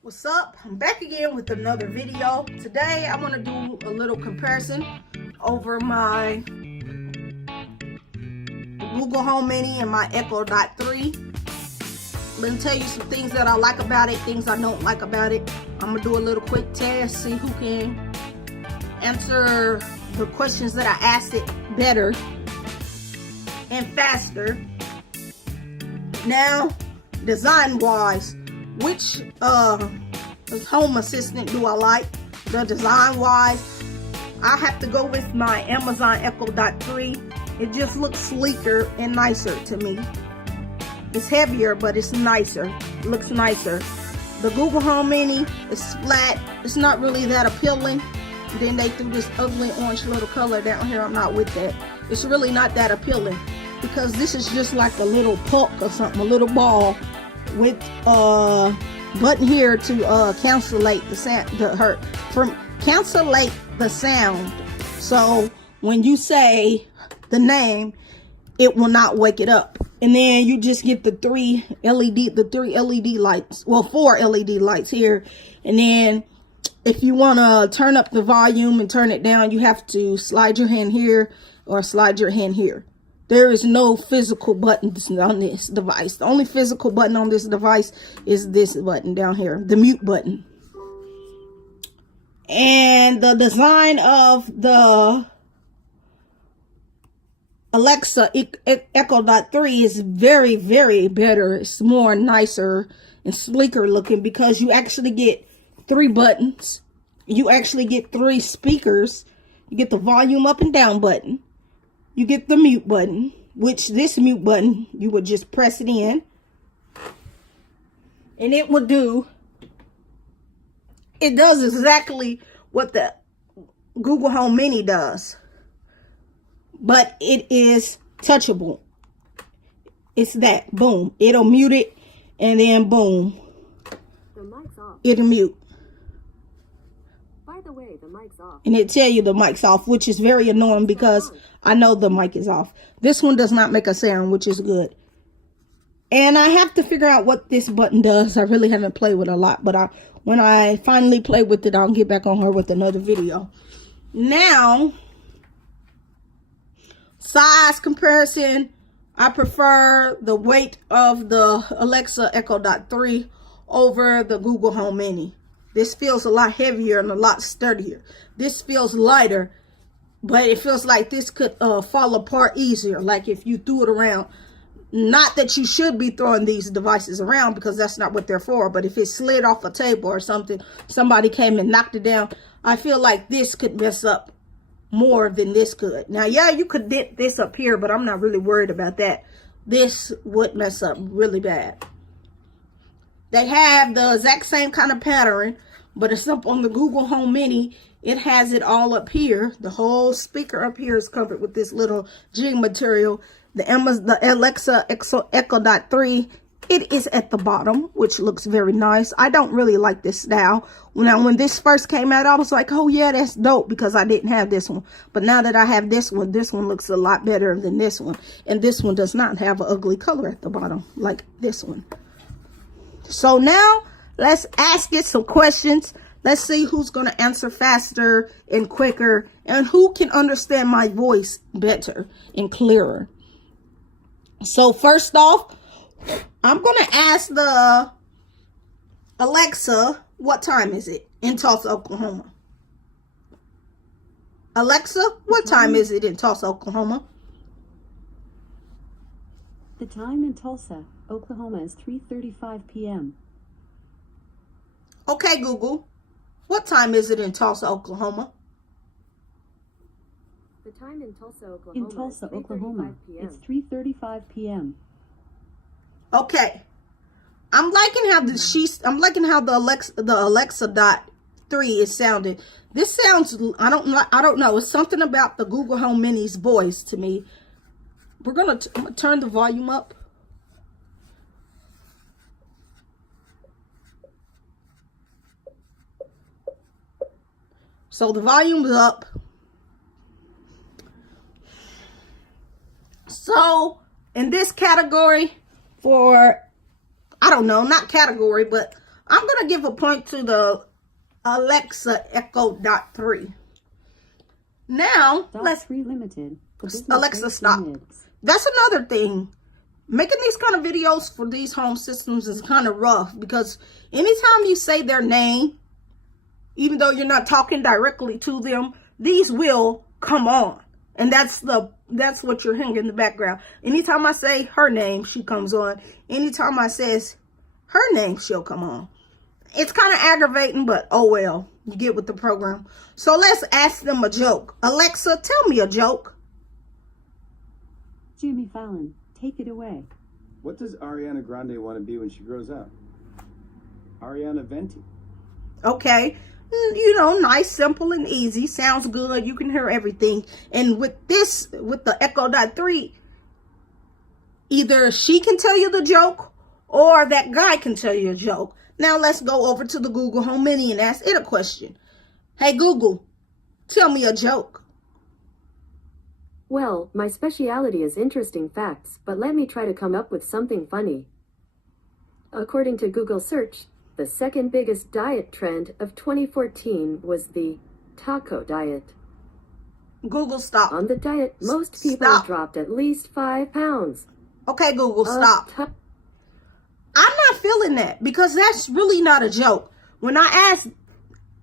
What's up? I'm back again with another video. Today I want to do a little comparison over my Google Home Mini and my Echo Dot 3. I'm going to tell you some things that I like about it, things I don't like about it. I'm going to do a little quick test, see who can answer the questions that I asked it better and faster. Now, design wise, which home assistant do I like? The design wise, I have to go with my Amazon Echo Dot 3. It just looks sleeker and nicer to me. It's heavier, but it's nicer. It looks nicer. The Google Home Mini is flat. It's not really that appealing. Then they threw this ugly orange little color down here. I'm not with that. It's really not that appealing because this is just like a little puck or something, a little ball with button here to cancellate the sound, cancellate the sound. So when you say the name, it will not wake it up. And then you just get the three LED lights, well, 4 LED lights here. And then if you want to turn up the volume and turn it down, you have to slide your hand here or slide your hand here. There is no physical buttons on this device. The only physical button on this device is this button down here, the mute button. And the design of the Alexa Echo Dot 3 is very, very better. It's more nicer and sleeker looking because you actually get 3 buttons. You actually get 3 speakers. You get the volume up and down button. You get the mute button, which this mute button, you would just press it in. And it will do, it does exactly what the Google Home Mini does. But it is touchable. It's that, boom. It'll mute it, and then boom. The mic's off. It'll mute. By the way, the mic's off. And it tell you the mic's off, which is very annoying because I know the mic is off. This one does not make a sound, which is good. And I have to figure out what this button does. I really haven't played with it a lot, but when I finally play with it, I'll get back on her with another video. Now, size comparison, I prefer the weight of the Alexa Echo Dot 3 over the Google Home Mini. This feels a lot heavier and a lot sturdier. This feels lighter, but it feels like this could fall apart easier. Like if you threw it around. Not that you should be throwing these devices around because that's not what they're for. But if it slid off a table or something, somebody came and knocked it down, I feel like this could mess up more than this could. Now, yeah, you could dip this up here, but I'm not really worried about that. This would mess up really bad. They have the exact same kind of pattern, but it's up on the Google Home Mini. It has it all up here. The whole speaker up here is covered with this little jig material. The Alexa Echo Dot 3, it is at the bottom, which looks very nice. I don't really like this style. Now, when this first came out, I was like, oh yeah, that's dope, because I didn't have this one. But now that I have this one looks a lot better than this one. And this one does not have an ugly color at the bottom like this one. So now, let's ask it some questions. Let's see who's going to answer faster and quicker, and who can understand my voice better and clearer. So first off, I'm going to ask the Alexa, what time is it in Tulsa, Oklahoma? Alexa, what time is it in Tulsa, Oklahoma? The time in Tulsa, Oklahoma is 3:35 p.m. Okay, Google, what time is it in Tulsa, Oklahoma? The time in Tulsa, Oklahoma, it's 3:35 p.m. Okay. I'm liking how the Alexa Dot 3 is sounding. This sounds, I don't know. It's something about the Google Home Mini's voice to me. I'm gonna turn the volume up. So the volume's up. So in this category for, I don't know, not category, but I'm going to give a point to the Alexa Echo Dot 3. Now, let's... 3 limited. Alexa, stop. That's another thing. Making these kind of videos for these home systems is kind of rough because anytime you say their name, even though you're not talking directly to them, these will come on. And that's what you're hearing in the background. Anytime I say her name, she comes on. Anytime I says her name, she'll come on. It's kind of aggravating, but oh well. You get with the program. So let's ask them a joke. Alexa, tell me a joke. Jimmy Fallon, take it away. What does Ariana Grande want to be when she grows up? Ariana Venti. Okay. You know, nice, simple, and easy. Sounds good. You can hear everything. And with the Echo Dot 3, either she can tell you the joke or that guy can tell you a joke. Now let's go over to the Google Home Mini and ask it a question. Hey, Google, tell me a joke. Well, my speciality is interesting facts, but let me try to come up with something funny. According to Google search, the second biggest diet trend of 2014 was the taco diet. Google, stop. On the diet, most people dropped at least 5 pounds. Okay, Google, stop. I'm not feeling that because that's really not a joke. When I ask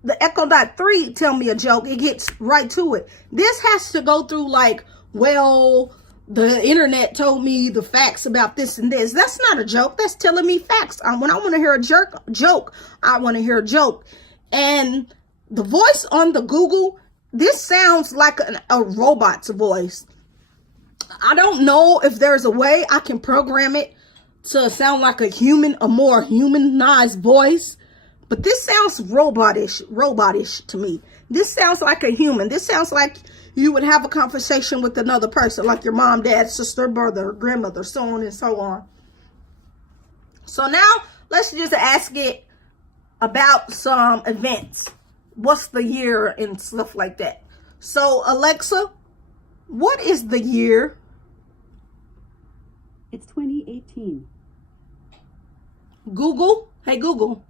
the Echo Dot 3 tell me a joke, it gets right to it. This has to go through like, well, the internet told me the facts about this and this. That's not a joke. That's telling me facts. When I want to hear a joke, I want to hear a joke. And the voice on the Google, this sounds like a robot's voice. I don't know if there's a way I can program it to sound like a more humanized voice. But this sounds robotish to me. This sounds like a human. This sounds like you would have a conversation with another person, like your mom, dad, sister, brother, grandmother, so on and so on. So now let's just ask it about some events. What's the year and stuff like that. So Alexa, what is the year? It's 2018. Google, hey Google,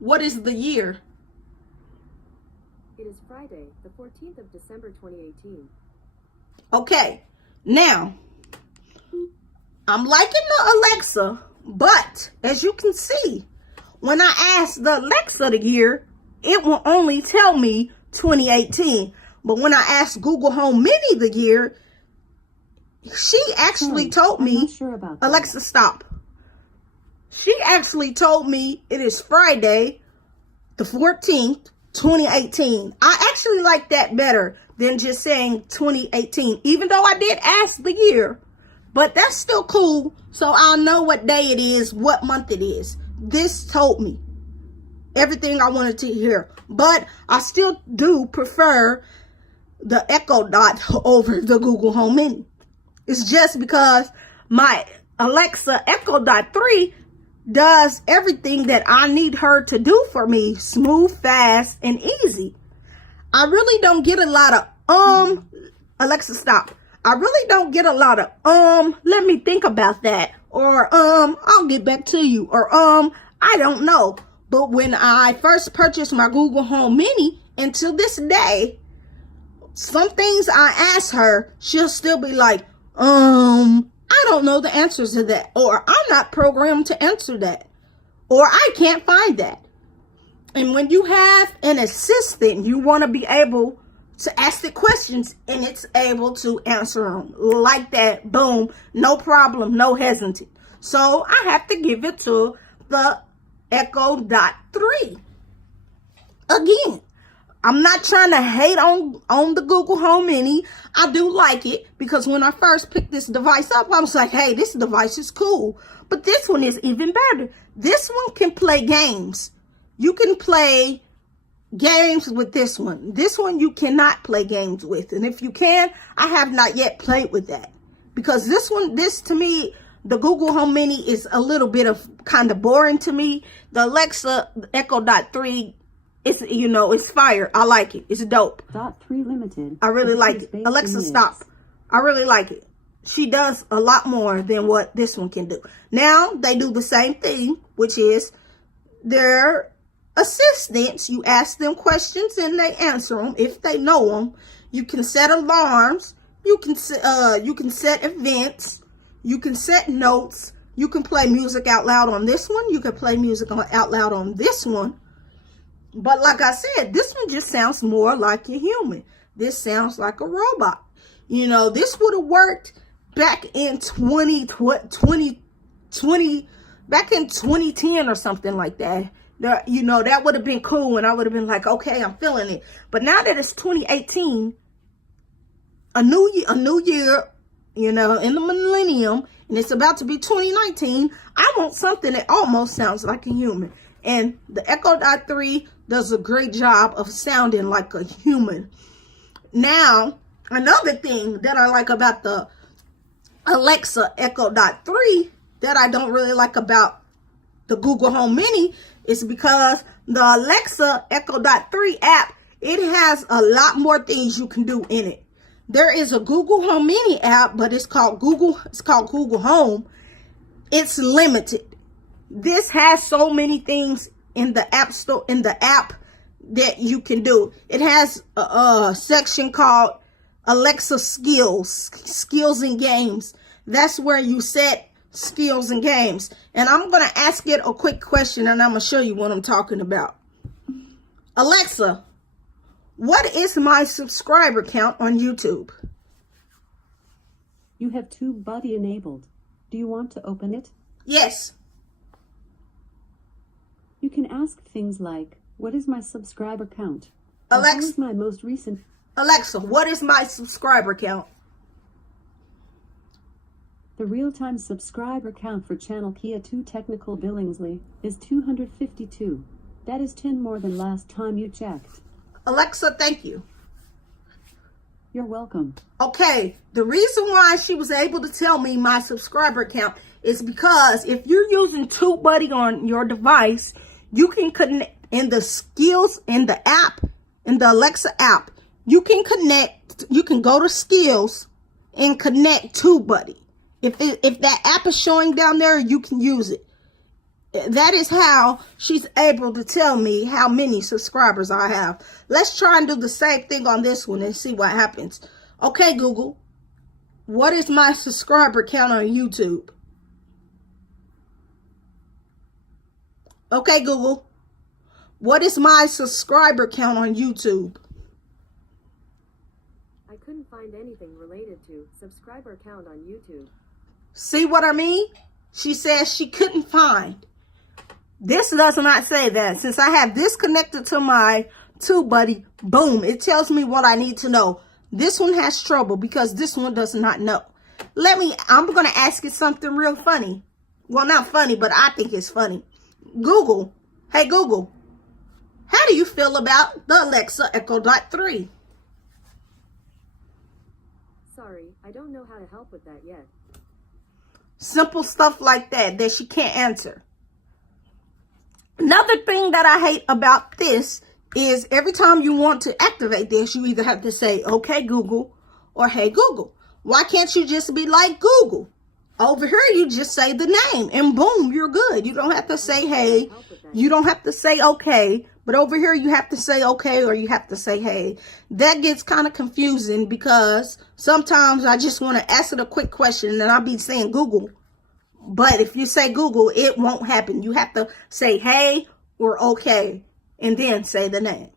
what is the year? It is Friday, the 14th of December, 2018. Okay, now, I'm liking the Alexa, but as you can see, when I ask the Alexa the year, it will only tell me 2018. But when I ask Google Home Mini the year, she actually told me, I'm not sure about that. Alexa, stop. She actually told me it is Friday, the 14th, 2018. I actually like that better than just saying 2018, even though I did ask the year. But that's still cool, so I'll know what day it is, what month it is. This told me everything I wanted to hear. But I still do prefer the Echo Dot over the Google Home Mini. It's just because my Alexa Echo Dot 3 does everything that I need her to do for me, smooth, fast, and easy. I really don't get a lot of, Alexa, stop. I really don't get a lot of, let me think about that, or, I'll get back to you, or, I don't know. But when I first purchased my Google Home Mini, until this day, some things I ask her, she'll still be like, I don't know the answers to that, or I'm not programmed to answer that, or I can't find that. And when you have an assistant, you want to be able to ask the questions and it's able to answer them like that. Boom, no problem, no hesitant. So I have to give it to the Echo Dot 3. Again, I'm not trying to hate on the Google Home Mini. I do like it because when I first picked this device up, I was like, hey, this device is cool. But this one is even better. This one can play games. You can play games with this one. This one you cannot play games with. And if you can, I have not yet played with that. Because this to me, the Google Home Mini is a little bit of kind of boring to me. The Alexa Echo Dot 3, it's fire. I like it. It's dope. Dot 3 limited. I really like it. Alexa, stop. I really like it. She does a lot more than what this one can do. Now, they do the same thing, which is They're assistants. You ask them questions and they answer them if they know them. You can set alarms. You can set events. You can set notes. You can play music out loud on this one. You can play music out loud on this one. But like I said, this one just sounds more like a human. This sounds like a robot. You know, this would have worked back in 2020, back in 2010 or something like that. You know, that would have been cool, and I would have been like, okay, I'm feeling it. But now that it's 2018, a new year, you know, in the millennium, and it's about to be 2019, I want something that almost sounds like a human. And the Echo Dot 3 does a great job of sounding like a human. Now, another thing that I like about the Alexa Echo Dot 3 that I don't really like about the Google Home Mini is because the Alexa Echo Dot 3 app, it has a lot more things you can do in it. There is a Google Home Mini app, but it's called Google Home. It's limited. This has so many things in the app store, in the app, that you can do. It has a section called Alexa skills and games. That's where you set skills and games. And I'm going to ask it a quick question, and I'm going to show you what I'm talking about. Alexa, what is my subscriber count on YouTube? You have TubeBuddy enabled. Do you want to open it? Yes. You can ask things like, what is my subscriber count? Alexa, what is my most recent... Alexa, what is my subscriber count? The real-time subscriber count for channel Kia 2 Technical Billingsley is 252. That is 10 more than last time you checked. Alexa, thank you. You're welcome. Okay, the reason why she was able to tell me my subscriber count is because if you're using TubeBuddy on your device, you can connect in the skills in the app, in the Alexa app, you can go to skills and connect TubeBuddy. If that app is showing down there, you can use it. That is how she's able to tell me how many subscribers I have. Let's try and do the same thing on this one and see what happens. Okay, Google, what is my subscriber count on YouTube? Okay, Google, what is my subscriber count on YouTube? I couldn't find anything related to subscriber count on YouTube. See what I mean? She says she couldn't find. This does not say that. Since I have this connected to my TubeBuddy, boom, it tells me what I need to know. This one has trouble because this one does not know. I'm going to ask it something real funny. Well, not funny, but I think it's funny. Google, hey Google, how do you feel about the Alexa Echo Dot 3? Sorry, I don't know how to help with that yet. Simple stuff like that she can't answer. Another thing that I hate about this is every time you want to activate this, you either have to say, okay, Google, or hey, Google. Why can't you just be like Google? Over here, you just say the name and boom, you're good. You don't have to say, hey, you don't have to say, okay, but over here you have to say, okay, or you have to say, hey. That gets kind of confusing because sometimes I just want to ask it a quick question and I'll be saying Google. But if you say Google, it won't happen. You have to say, hey, or okay, and then say the name.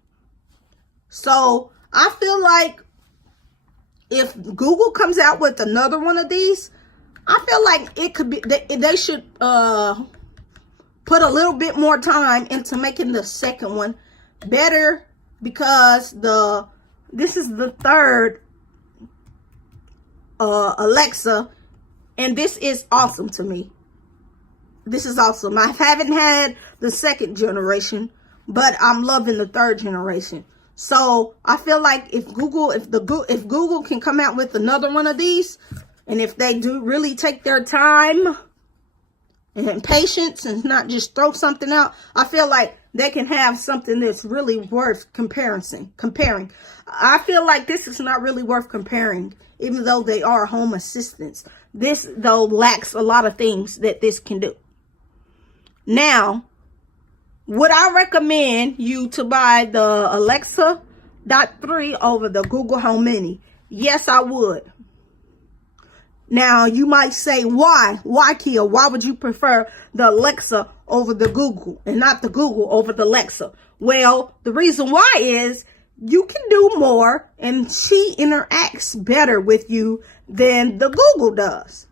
So I feel like if Google comes out with another one of these, I feel like it could be, they should put a little bit more time into making the second one better because this is the third Alexa, and this is awesome to me. This is awesome. I haven't had the second generation, but I'm loving the third generation. So I feel like if Google can come out with another one of these, and if they do really take their time and patience and not just throw something out, I feel like they can have something that's really worth comparing. I feel like this is not really worth comparing, even though they are home assistants. This, though, lacks a lot of things that this can do. Now, Would I recommend you to buy the Alexa Dot 3 over the Google Home Mini? Yes, I would. Now, you might say, why? Why, Kia? Why would you prefer the Alexa over the Google and not the Google over the Alexa? Well, the reason why is you can do more and she interacts better with you than the Google does.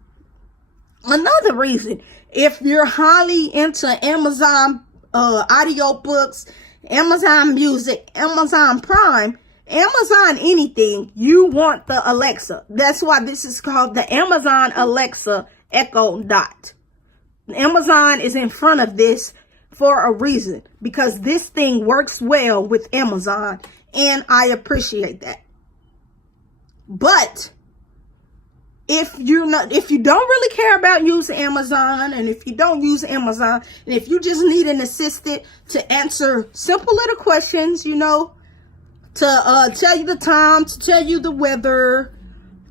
Another reason, if you're highly into Amazon audio books, Amazon Music, Amazon Prime, Amazon anything, you want the Alexa. That's why this is called the Amazon Alexa Echo Dot. Amazon is in front of this for a reason, because this thing works well with Amazon, and I appreciate that. But if you don't really care about using Amazon, and if you don't use Amazon, and if you just need an assistant to answer simple little questions, you know, to tell you the time, to tell you the weather,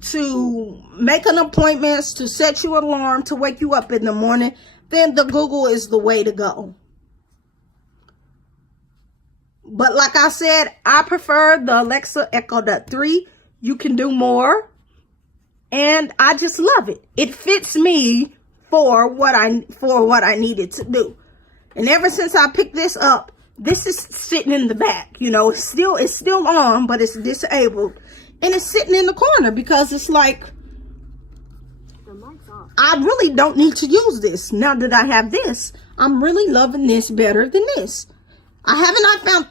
to make an appointment, to set you an alarm, to wake you up in the morning, then the Google is the way to go. But like I said, I prefer the Alexa Echo Dot 3. You can do more. And I just love it. It fits me for what I needed to do. And ever since I picked this up, this is sitting in the back. You know, it's still on, but it's disabled. And it's sitting in the corner because it's like, I really don't need to use this. Now that I have this, I'm really loving this better than this. I haven't not found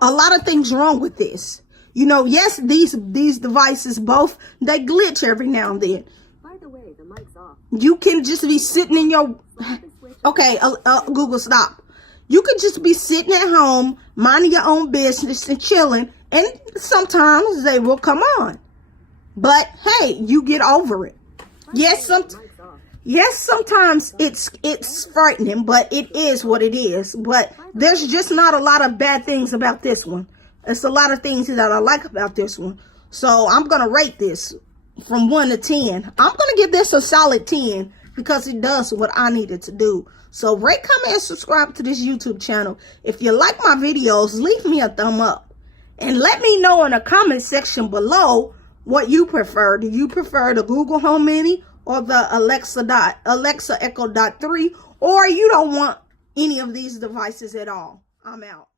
a lot of things wrong with this. You know, yes, these devices both, they glitch every now and then. By the way, the mic's off. You can just be sitting in your, okay, Google, stop. You could just be sitting at home, minding your own business and chilling, and sometimes they will come on. But hey, you get over it. Yes, sometimes it's frightening, but it is what it is. But there's just not a lot of bad things about this one. There's a lot of things that I like about this one. So I'm going to rate this from 1 to 10. I'm going to give this a solid 10 because it does what I needed to do. So rate, comment, and subscribe to this YouTube channel. If you like my videos, leave me a thumb up. And let me know in the comment section below what you prefer. Do you prefer the Google Home Mini or the Alexa Echo Dot 3? Or you don't want any of these devices at all? I'm out.